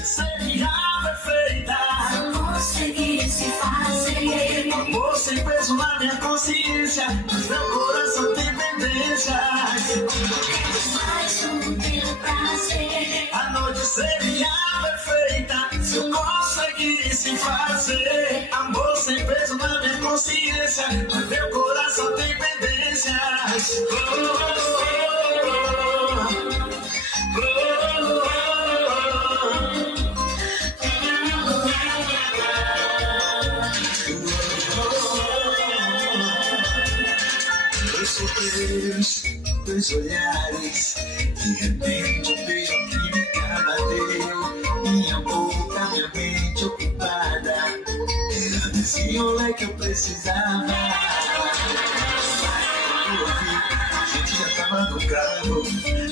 noite seria perfeita se eu conseguisse fazer amor sem peso na minha consciência, mas meu coração tem pendência. mais um teu prazer. A noite seria perfeita se eu conseguisse fazer amor sem peso na minha consciência, mas meu coração tem pendências. Dois olhares, de repente eu vejo a química bateu. Minha boca, minha mente ocupada, era desse olé que eu precisava. Eu ouvi, a gente já tava no carro,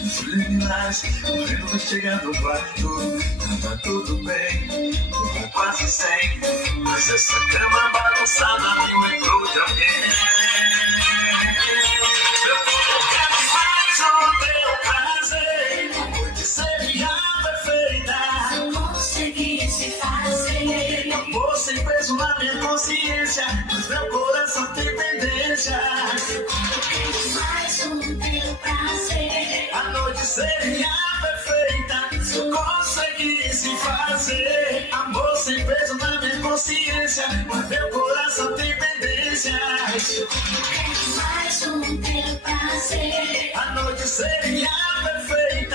subliminares, correndo pra chegar no quarto. Tava tudo bem, tava quase 100, mas essa cama bagunçada me lembrou de alguém. A noite seria perfeita se eu conseguisse fazer amor sem peso na minha consciência, mas meu coração tem pendência. mais um teu prazer. A noite seria perfeita se eu conseguisse fazer amor sem peso na minha consciência, mas meu coração tem pendência. mais um teu prazer. A noite seria perfeita